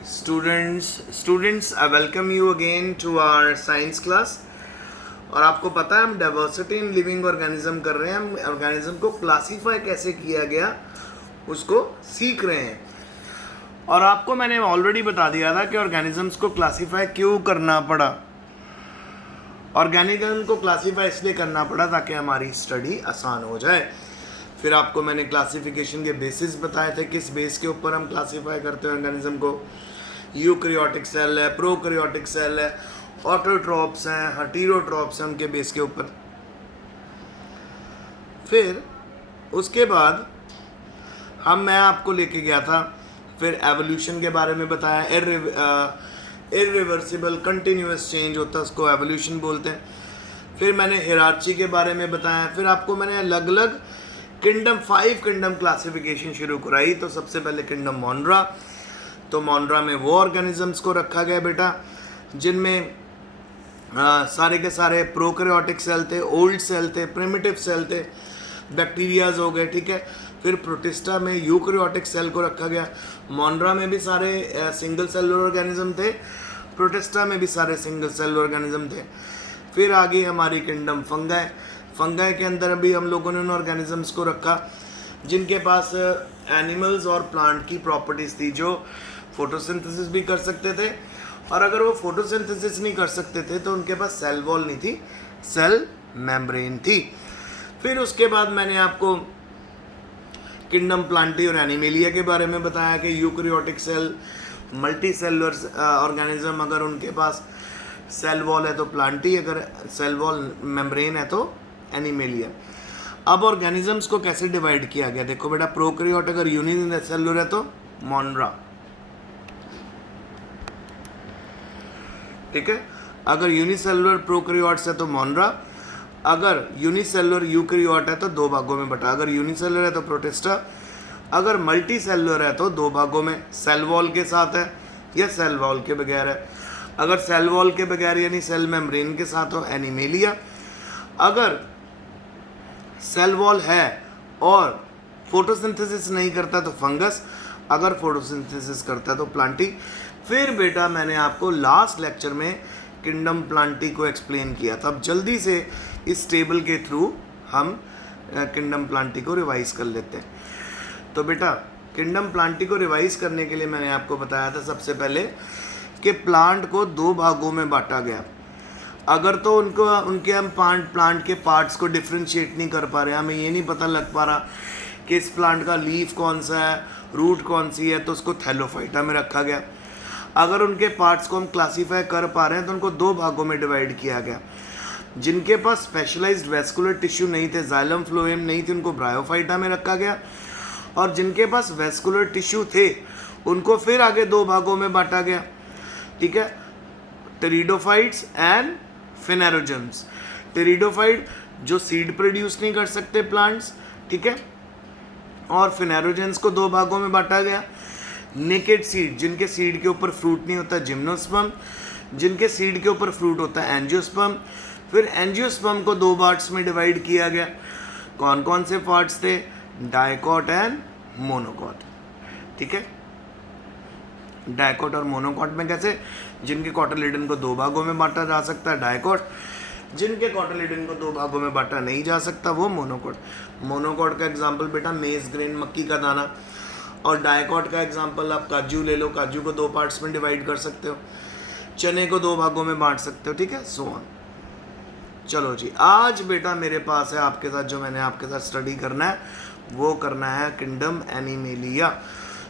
Students I welcome you again to our science class. और आपको पता है हम डाइवर्सिटी इन लिविंग ऑर्गेनिज्म कर रहे हैं। हम ऑर्गेनिज्म को क्लासीफाई कैसे किया गया उसको सीख रहे हैं। और आपको मैंने ऑलरेडी बता दिया था कि ऑर्गेनिजम्स को क्लासीफाई क्यों करना पड़ा। ऑर्गेनिज्म को क्लासीफाई इसलिए करना पड़ा ताकि हमारी स्टडी आसान हो जाए। फिर आपको मैंने क्लासिफिकेशन के बेसिस बताए थे, किस बेस के ऊपर हम क्लासीफाई करते हैं ऑर्गेनिज्म को। यूकैरियोटिक सेल है, प्रोकैरियोटिक सेल है, ऑटोट्रॉप्स हैं, हेटेरोट्रॉप्स हैं, उनके बेस के ऊपर। फिर उसके बाद मैं आपको लेके गया था, फिर एवोल्यूशन के बारे में बताया। इरिवर्सिबल कंटिन्यूअस चेंज होता है, उसको एवोल्यूशन बोलते हैं। फिर मैंने हिरार्ची के बारे में बताया। फिर आपको मैंने अलग अलग किंगडम 5 किंगडम क्लासिफिकेशन शुरू कराई। तो सबसे पहले किंगडम मोनरा। तो मोनरा में वो ऑर्गेनिजम्स को रखा गया बेटा जिनमें सारे के सारे प्रोकैरियोटिक सेल थे, ओल्ड सेल थे, प्रिमिटिव सेल थे, बैक्टीरियाज हो गए, ठीक है। फिर प्रोटिस्टा में यूकैरियोटिक सेल को रखा गया। मोनरा में भी सारे सिंगल सेलुलर ऑर्गेनिज्म थे, प्रोटिस्टा में भी सारे सिंगल सेलुलर ऑर्गेनिज्म थे। फिर आगे हमारी किंगडम फंगाई। फंगाई के अंदर भी हम लोगों ने उन ऑर्गेनिजम्स को रखा जिनके पास एनिमल्स और प्लांट की प्रॉपर्टीज़ थी, जो फोटोसिंथेसिस भी कर सकते थे। और अगर वो फोटोसिंथेसिस नहीं कर सकते थे तो उनके पास सेल वॉल नहीं थी, सेल मेम्ब्रेन थी। फिर उसके बाद मैंने आपको किंगडम प्लांटी और एनिमेलिया के बारे में बताया कि eukaryotic cell, multicellular organism, अगर उनके पास सेल वॉल है तो प्लांटी, अगर सेल वॉल मेम्ब्रेन है तो एनिमेलिया। अब ऑर्गेनिजम्स को कैसे डिवाइड किया गया, देखो बेटा। प्रोकैरियोट अगर यूनिसेलुलर है तो मोनरा, ठीक है। अगर यूनिसेलुलर प्रोकैरियोट्स है तो मोनरा। अगर यूनिसेलुलर यूकैरियोट है तो दो भागों में बटा। अगर यूनिसेलुलर है तो प्रोटिस्टा। अगर मल्टी सेलुलर है तो दो भागों में, सेल वॉल के साथ है या सेल वॉल के बगैर है। अगर सेल वॉल के बगैर यानी सेल मेम्ब्रेन के साथ हो, एनिमेलिया। अगर सेल वॉल है और फोटोसिंथेसिस नहीं करता तो फंगस। अगर फोटोसिंथेसिस करता है तो प्लांटी। फिर बेटा मैंने आपको लास्ट लेक्चर में किंगडम प्लांटी को एक्सप्लेन किया था। अब जल्दी से इस टेबल के थ्रू हम किंगडम प्लांटी को रिवाइज कर लेते हैं। तो बेटा किंगडम प्लांटी को रिवाइज करने के लिए मैंने आपको बताया था सबसे पहले कि प्लांट को दो भागों में बांटा गया। अगर तो उनके हम प्लांट के पार्ट्स को डिफ्रेंशिएट नहीं कर पा रहे, हमें ये नहीं पता लग पा रहा कि इस प्लांट का लीफ कौन सा है, रूट कौन सी है, तो उसको थैलोफाइटा में रखा गया। अगर उनके पार्ट्स को हम क्लासीफाई कर पा रहे हैं तो उनको दो भागों में डिवाइड किया गया। जिनके पास स्पेशलाइज्ड वेस्कुलर टिश्यू नहीं थे, जाइलम फ्लोएम नहीं थी, उनको ब्रायोफाइटा में रखा गया। और जिनके पास वेस्कुलर टिश्यू थे उनको फिर आगे दो भागों में बांटा गया, ठीक है। Pteridophytes and phanerogams. टेरिडोफाइट जो सीड प्रोड्यूस नहीं कर सकते प्लांट्स, ठीक है। और फेनेरोजेंस को दो भागों में बांटा गया। नेकेड सीड, जिनके सीड के ऊपर फ्रूट नहीं होता, जिम्नोस्पर्म। जिनके सीड के ऊपर फ्रूट होता है, एंजियोस्पर्म। फिर एंजियोस्पर्म को दो पार्ट्स में डिवाइड किया गया। कौन कौन से पार्ट्स थे? डाइकोट एंड मोनोकोट, ठीक है। डाइकोट और मोनोकोट में कैसे? जिनके कोटिलेडन को दो भागों में बांटा जा सकता है, डाइकोट। जिनके कोटिलेडन को दो भागों में बांटा नहीं जा सकता वो मोनोकोट। मोनोकोट का एग्जांपल बेटा मेज ग्रेन, मक्की का दाना। और डाइकोट का एग्जांपल आप काजू ले लो, काजू को दो पार्ट्स में डिवाइड कर सकते हो, चने को दो भागों में बांट सकते हो, ठीक है, सो ऑन। चलो जी, आज बेटा मेरे पास है आपके साथ, जो मैंने आपके साथ स्टडी करना है वो करना है किंगडम एनिमेलिया।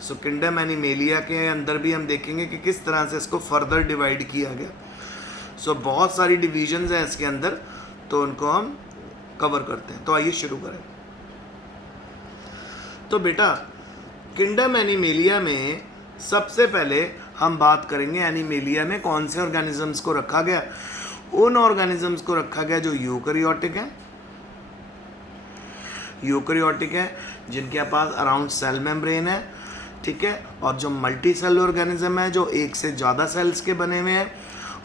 सो किंगडम एनिमेलिया के अंदर भी हम देखेंगे कि किस तरह से इसको फर्दर डिवाइड किया गया। सो बहुत सारी डिविजन्स हैं इसके अंदर, तो उनको हम कवर करते हैं। तो आइए शुरू करें। तो बेटा किंगडम एनिमेलिया में सबसे पहले हम बात करेंगे एनिमेलिया में कौन से ऑर्गेनिजम्स को रखा गया। उन ऑर्गेनिजम्स को रखा गया जो यूकैरियोटिक है, जिनके पास अराउंड सेल मेम्ब्रेन है, ठीक है। और जो मल्टी सेल ऑर्गेनिज्म है जो एक से ज़्यादा सेल्स के बने हुए हैं।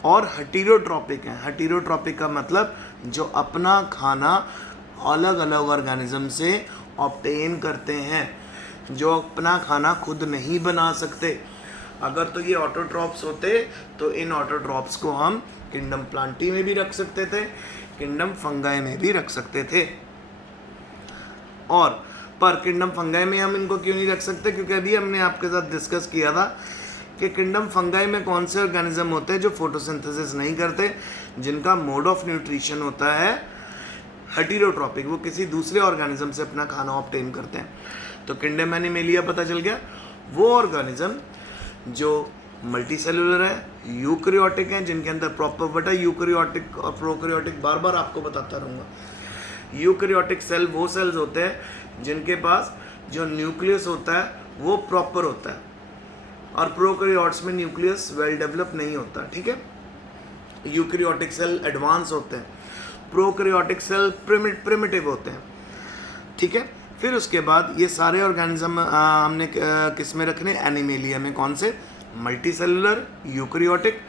और हेटेरोट्रॉपिक है। हेटेरोट्रॉपिक का मतलब जो अपना खाना अलग अलग ऑर्गेनिज्म से ऑब्टेन करते हैं, जो अपना खाना खुद नहीं बना सकते। अगर तो ये ऑटोट्रॉप्स होते तो इन ऑटोट्रॉप्स को हम किंगडम प्लांटी में भी रख सकते थे, किंगडम फंगाई में भी रख सकते थे। और पर किंगडम फंगाई में हम इनको क्यों नहीं रख सकते? क्योंकि अभी हमने आपके साथ डिस्कस किया था कि किंगडम फंगाई में कौन से ऑर्गेनिज्म होते हैं जो फोटोसिंथेसिस नहीं करते, जिनका मोड ऑफ न्यूट्रिशन होता है हेटेरोट्रॉपिक, वो किसी दूसरे ऑर्गेनिज्म से अपना खाना ऑब्टेन करते हैं। तो किंगडम एनिमेलिया पता चल गया, वो ऑर्गेनिज्म जो मल्टी सेलुलर है, यूकैरियोटिक हैं, जिनके अंदर प्रॉपर बटा यूकैरियोटिक और प्रोकैरियोटिक बार बार आपको बताता रहूँगा। यूकैरियोटिक सेल वो सेल्स होते हैं जिनके पास जो न्यूक्लियस होता है वो प्रॉपर होता है, और प्रोकैरियोट्स में न्यूक्लियस वेल डेवलप नहीं होता, ठीक है। यूकैरियोटिक सेल एडवांस होते हैं, प्रोकैरियोटिक सेल प्रिमिटिव होते हैं, ठीक है। फिर उसके बाद ये सारे ऑर्गेनिज्म हमने किस में रखने? एनिमेलिया में। कौन से? Multi cellular, eukaryotic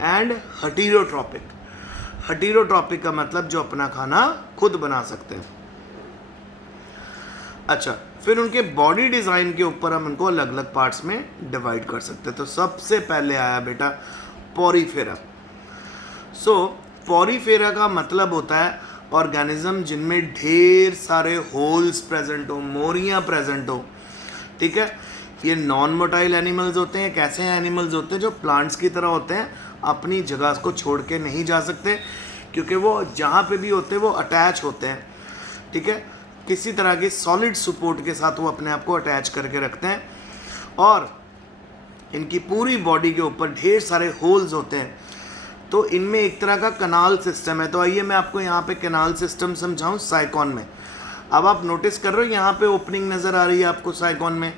and heterotrophic. Heterotrophic का मतलब जो अपना खाना खुद बना सकते हैं। अच्छा, फिर उनके बॉडी डिज़ाइन के ऊपर हम उनको अलग अलग पार्ट्स में डिवाइड कर सकते हैं। तो सबसे पहले आया बेटा पोरीफेरा। पोरीफेरा का मतलब होता है ऑर्गेनिज्म जिनमें ढेर सारे होल्स प्रेजेंट हो, मोरियां प्रेजेंट हो, ठीक है। ये नॉन मोटाइल एनिमल्स होते हैं। कैसे एनिमल्स होते हैं? जो प्लांट्स की तरह होते हैं, अपनी जगह को छोड़ के नहीं जा सकते, क्योंकि वो जहाँ पे भी होते हैं वो अटैच होते हैं, ठीक है। किसी तरह के सॉलिड सपोर्ट के साथ वो अपने आप को अटैच करके रखते हैं, और इनकी पूरी बॉडी के ऊपर ढेर सारे होल्स होते हैं। तो इनमें एक तरह का कनाल सिस्टम है। तो आइए मैं आपको यहाँ पे कनाल सिस्टम समझाऊँ साइकॉन में। अब आप नोटिस कर रहे हो यहाँ पे ओपनिंग नज़र आ रही है आपको साइकॉन में।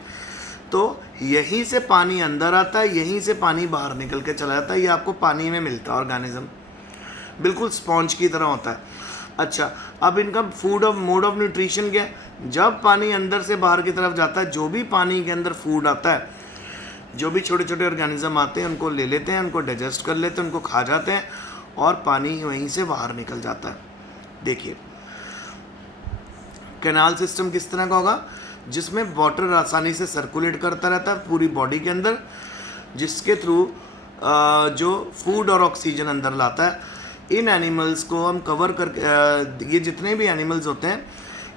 तो यहीं से पानी अंदर आता है, यहीं से पानी बाहर निकल के चला जाता है। ये आपको पानी में मिलता है ऑर्गेनिज्म, बिल्कुल स्पॉन्ज की तरह होता है। अच्छा, अब इनका food of mode of nutrition क्या है? जब पानी अंदर से बाहर की तरफ जाता है, जो भी पानी के अंदर फूड आता है, जो भी छोटे छोटे ऑर्गेनिज्म आते हैं उनको ले लेते हैं, उनको डाइजेस्ट कर लेते हैं, उनको खा जाते हैं, और पानी वहीं से बाहर निकल जाता है। देखिए कैनाल सिस्टम किस तरह का होगा? जिसमें वाटर आसानी से सर्कुलेट करता रहता है पूरी बॉडी के अंदर, जिसके थ्रू जो फूड और ऑक्सीजन अंदर लाता है। इन एनिमल्स को हम कवर कर, ये जितने भी एनिमल्स होते हैं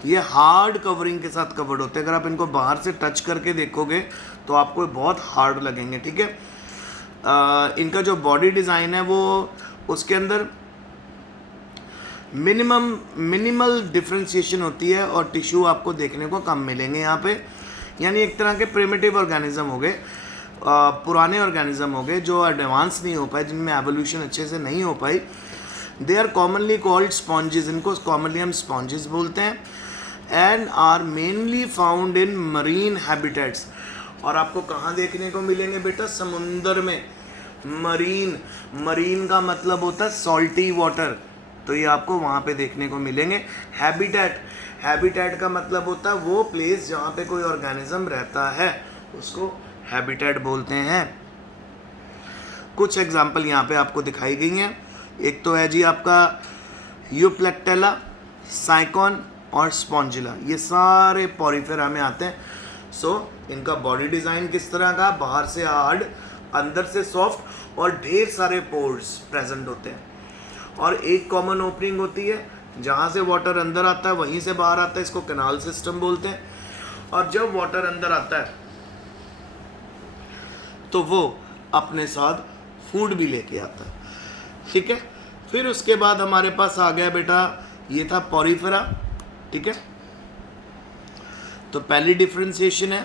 ये हार्ड कवरिंग के साथ कवर्ड होते हैं। अगर आप इनको बाहर से टच करके देखोगे तो आपको बहुत हार्ड लगेंगे, ठीक है। इनका जो बॉडी डिज़ाइन है वो उसके अंदर मिनिमल डिफ्रेंशिएशन होती है, और टिश्यू आपको देखने को कम मिलेंगे यहाँ पे। यानी एक तरह के प्रिमिटिव ऑर्गेनिज्म हो गए, पुराने ऑर्गेनिज्म हो गए जो एडवांस नहीं हो पाए, जिनमें एवोल्यूशन अच्छे से नहीं हो पाई। They are commonly called sponges, इनको कॉमनली हम स्पॉन्जेस बोलते हैं, and are mainly found in marine habitats. और आपको कहाँ देखने को मिलेंगे बेटा? समुंदर में। मरीन का मतलब होता है सॉल्टी वाटर, तो ये आपको वहाँ पे देखने को मिलेंगे। हैबिटेट का मतलब होता है वो प्लेस जहाँ पे कोई ऑर्गेनिज्म रहता है, उसको हैबिटेट बोलते हैं। कुछ एग्जाम्पल यहाँ पे आपको दिखाई गई हैं। एक तो है जी आपका यूप्लेक्टेला, साइकॉन और स्पॉन्जिला, ये सारे पोरीफेरा में आते हैं। इनका बॉडी डिज़ाइन किस तरह का? बाहर से हार्ड, अंदर से सॉफ्ट, और ढेर सारे पोर्स प्रेजेंट होते हैं, और एक कॉमन ओपनिंग होती है जहाँ से वाटर अंदर आता है वहीं से बाहर आता है, इसको कैनाल सिस्टम बोलते हैं। और जब वाटर अंदर आता है तो वो अपने साथ फूड भी लेके आता है, ठीक है। फिर उसके बाद हमारे पास आ गया बेटा, ये था पोरीफेरा, ठीक है। तो पहली डिफरेंशिएशन है,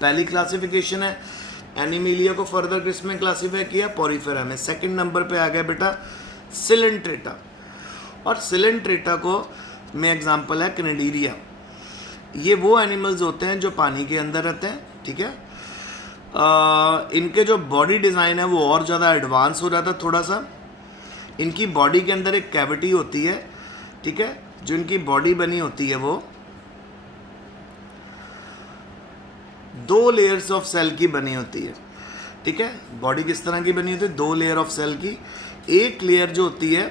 पहली क्लासिफिकेशन है। एनिमेलिया को फर्दर किस में क्लासीफाई किया? पोरीफेरा में। सेकंड नंबर पे आ गया बेटा सिलेंट्रेटा, और सिलेंट्रेटा को में एग्जांपल है कैनेडीरिया। ये वो एनिमल्स होते हैं जो पानी के अंदर रहते हैं, ठीक है। इनके जो बॉडी डिज़ाइन है वो और ज़्यादा एडवांस हो जाता है थोड़ा सा। इनकी बॉडी के अंदर एक कैविटी होती है, ठीक है। जो इनकी बॉडी बनी होती है वो 2 लेयर्स ऑफ सेल की बनी होती है, ठीक है। बॉडी किस तरह की बनी होती है? 2 लेयर ऑफ सेल की। एक लेयर जो होती है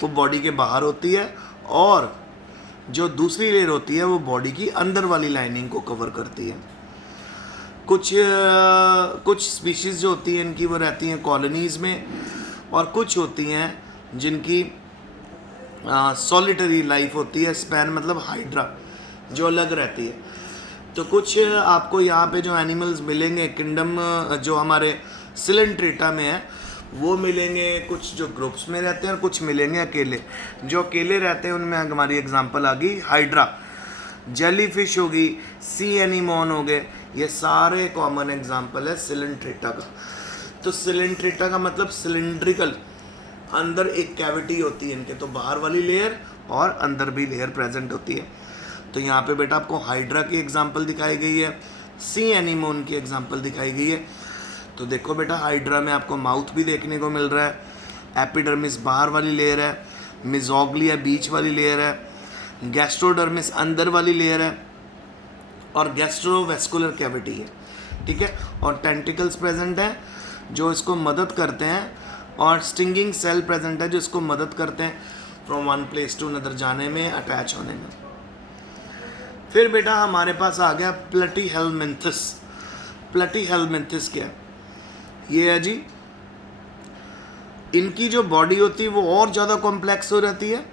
वो बॉडी के बाहर होती है, और जो दूसरी लेयर होती है वो बॉडी की अंदर वाली लाइनिंग को कवर करती है। कुछ स्पीशीज़ जो होती हैं इनकी वो रहती हैं कॉलोनीज़ में, और कुछ होती हैं जिनकी सॉलिटरी लाइफ होती है, स्पैन मतलब हाइड्रा, जो अलग रहती है। तो कुछ आपको यहाँ पे जो एनिमल्स मिलेंगे किंगडम जो हमारे सिलेंट्रेटा में है वो मिलेंगे, कुछ जो ग्रुप्स में रहते हैं और कुछ मिलेंगे अकेले। जो अकेले रहते हैं उनमें हमारी एग्जांपल आ गई हाइड्रा, जेलीफिश होगी, सी एनीमोन हो गए, ये सारे कॉमन एग्जांपल है सिलेंट्रेटा का। तो सिलेंट्रेटा का मतलब सिलिंड्रिकल, अंदर एक कैविटी होती है इनके, तो बाहर वाली लेयर और अंदर भी लेयर प्रेजेंट होती है। तो यहाँ पे बेटा आपको हाइड्रा की एग्जांपल दिखाई गई है, सी एनीमोन की एग्जांपल दिखाई गई है। तो देखो बेटा हाइड्रा में आपको माउथ भी देखने को मिल रहा है, एपिडर्मिस बाहर वाली लेयर है, मिजोग्लिया बीच वाली लेयर है, गैस्ट्रोडर्मिस अंदर वाली लेयर है, और गैस्ट्रोवेस्कुलर कैविटी है, ठीक है। और टेंटिकल्स प्रेजेंट हैं जो इसको मदद करते हैं, और स्टिंगिंग सेल प्रेजेंट है जो इसको मदद करते हैं from one place to another जाने में, अटैच होने में। फिर बेटा हमारे पास आ गया प्लेटीहेलमिन्थस। प्लेटीहेलमिन्थस क्या है? ये है जी, इनकी जो बॉडी होती है वो और ज़्यादा कॉम्प्लेक्स हो जाती है।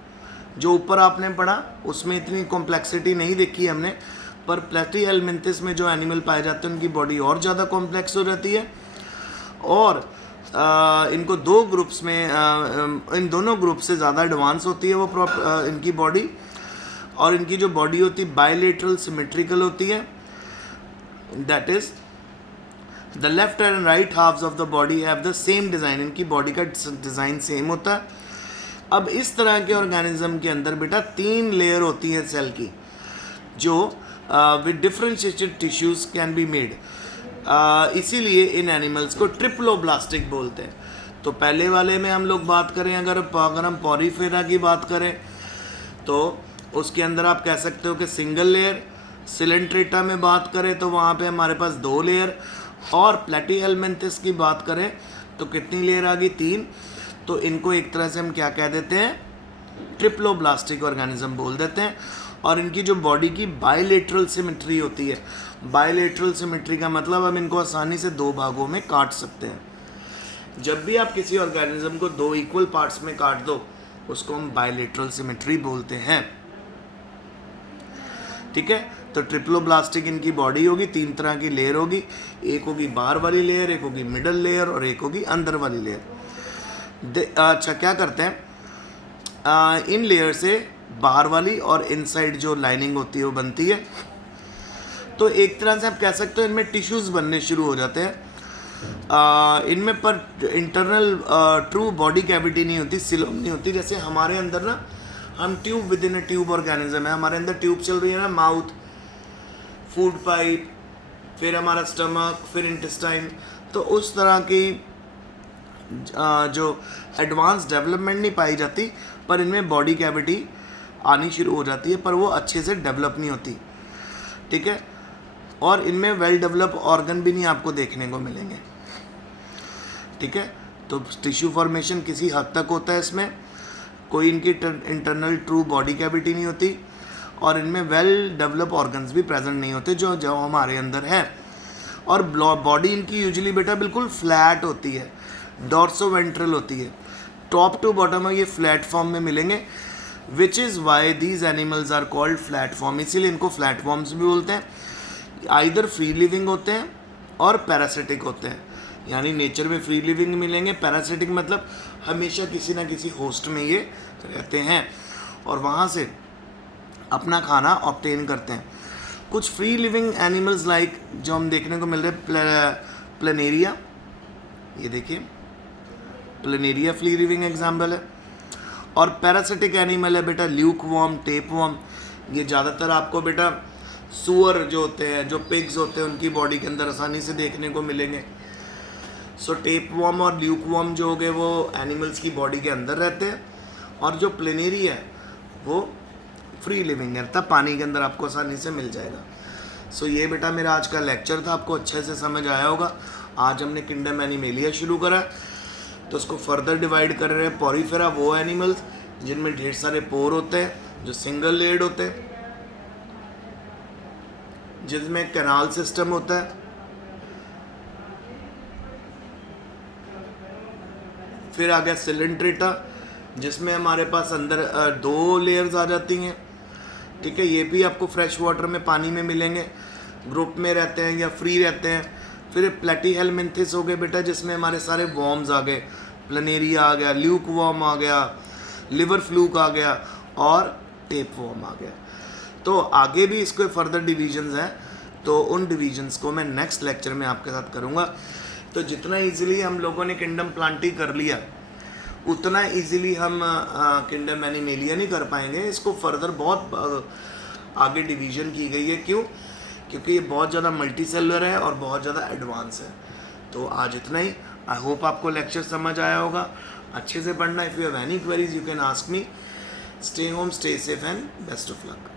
जो ऊपर आपने पढ़ा उसमें इतनी कॉम्प्लेक्सिटी नहीं देखी है हमने, पर प्लेटीहेलमिन्थस में जो एनिमल पाए जाते हैं उनकी बॉडी और ज़्यादा कॉम्प्लेक्स हो जाती है। और इनको दो ग्रुप्स में इन दोनों ग्रुप से ज़्यादा एडवांस होती है वो इनकी बॉडी, और इनकी जो बॉडी होती है बायलेटरल सिमेट्रिकल होती है। That is the left and right halves of the body have the same design, इनकी बॉडी का डिज़ाइन सेम होता है। अब इस तरह के ऑर्गेनिज्म के अंदर बेटा 3 लेयर होती है सेल की, जो with differentiated tissues can be made. इसीलिए इन एनिमल्स को ट्रिप्लोब्लास्टिक बोलते हैं। तो पहले वाले में हम लोग बात करें, अगर हम पॉरीफेरा की बात करें तो उसके अंदर आप कह सकते हो कि सिंगल लेयर। सिलेंट्रेटा में बात करें तो वहाँ पे हमारे पास 2 लेयर, और प्लेटीहेलमिन्थस की बात करें तो कितनी लेयर आ गई? 3। तो इनको एक तरह से हम क्या कह देते हैं? ट्रिप्लोब्लास्टिक ऑर्गेनिज्म बोल देते हैं। और इनकी जो बॉडी की बायलेटरल सिमेट्री होती है, बायलेटरल सिमेट्री का मतलब हम इनको आसानी से 2 भागों में काट सकते हैं। जब भी आप किसी ऑर्गेनिज्म को 2 इक्वल पार्ट्स में काट दो उसको हम बायलेटरल सिमेट्री बोलते हैं, ठीक है। तो ट्रिप्लोब्लास्टिक इनकी बॉडी होगी, 3 तरह की लेयर होगी, एक होगी बाहर वाली लेयर, एक होगी मिडल लेयर, और एक होगी अंदर वाली लेयर। अच्छा क्या करते हैं, इन लेयर से बाहर वाली और इनसाइड जो लाइनिंग होती है वो बनती है। तो एक तरह से आप कह सकते हो इनमें टिश्यूज़ बनने शुरू हो जाते हैं। इनमें पर इंटरनल ट्रू बॉडी कैविटी नहीं होती, सिलोम नहीं होती। जैसे हमारे अंदर ना, हम tube with in a tube organism है, हमारे अंदर ट्यूब चल रही है ना, माउथ, फूड पाइप, फिर हमारा स्टमक, फिर इंटेस्टाइन। तो उस तरह की जो एडवांस डेवलपमेंट नहीं पाई जाती, पर इनमें बॉडी कैविटी आनी शुरू हो जाती है, पर वो अच्छे से डेवलप नहीं होती, ठीक है। और इनमें वेल डेवलप ऑर्गन भी नहीं आपको देखने को मिलेंगे, ठीक है। तो टिश्यू फॉर्मेशन किसी हद तक होता है इसमें, कोई इनकी इंटरनल ट्रू बॉडी कैविटी नहीं होती, और इनमें वेल डेवलप ऑर्गन्स भी प्रेजेंट नहीं होते जो जो हमारे अंदर है। और बॉडी इनकी यूजुअली बेटा बिल्कुल फ्लैट होती है, डॉर्सोवेंट्रल होती है, टॉप टू बॉटम ये फ्लैट फॉर्म में मिलेंगे, which is why these animals are called flat form. इसीलिए इनको फ्लैट फॉर्म्स भी बोलते हैं। आइदर फ्री लिविंग होते हैं और पैरासिटिक होते हैं, यानी नेचर में फ्री लिविंग मिलेंगे, पैरासिटिक मतलब हमेशा किसी ना किसी होस्ट में ये रहते हैं और वहाँ से अपना खाना ऑब्टेन करते हैं। कुछ फ्री लिविंग एनिमल्स लाइक जो हम देखने को मिल रहे हैं, प्लेनेरिया, ये देखिए प्लेनेरिया फ्री लिविंग एग्जाम्पल है। और पैरासिटिक एनिमल है बेटा ल्यूकवॉर्म, टेपवॉर्म। ये ज़्यादातर आपको बेटा सुअर जो होते हैं, जो पिग्स होते हैं, उनकी बॉडी के अंदर आसानी से देखने को मिलेंगे। सो टेपवॉर्म और ल्यूकवॉर्म जो हो गए वो एनिमल्स की बॉडी के अंदर रहते हैं, और जो प्लेनेरिया है वो फ्री लिविंग है, तब पानी के अंदर आपको आसानी से मिल जाएगा। सो ये बेटा मेरा आज का लेक्चर था, आपको अच्छे से समझ आया होगा। आज हमने किंगडम एनिमेलिया शुरू करा, तो उसको फर्दर डिवाइड कर रहे हैं। पॉरीफेरा वो एनिमल्स जिनमें ढेर सारे पोर होते हैं, जो सिंगल लेयर्ड होते हैं, जिसमें कैनाल सिस्टम होता है, फिर आ गया सिलेंट्रेटा जिसमें हमारे पास अंदर 2 लेयर्स आ जाती हैं, ठीक है। ये भी आपको फ्रेश वाटर में पानी में मिलेंगे, ग्रुप में रहते हैं या फ्री रहते हैं। फिर प्लेटीहेलमिंथिस हो गए बेटा, जिसमें हमारे सारे वॉर्म्स आ गए, प्लनेरिया आ गया, ल्यूक वॉर्म आ गया, लिवर फ्लूक आ गया और टेप वॉर्म आ गया। तो आगे भी इसके फर्दर डिविजन्स हैं, तो उन डिविजन्स को मैं नेक्स्ट लेक्चर में आपके साथ करूँगा। तो जितना इजीली हम लोगों ने किंगडम प्लांटी कर लिया, उतना इजीली हम किंगडम एनिमेलिया नहीं कर पाएंगे। इसको फर्दर बहुत आगे डिवीजन की गई है। क्यों? क्योंकि ये बहुत ज़्यादा मल्टी सेलुलर है और बहुत ज़्यादा एडवांस है। तो आज इतना ही। आई होप आपको लेक्चर समझ आया होगा। अच्छे से पढ़ना। If you have any queries you can ask me. Stay home, stay safe and best of luck.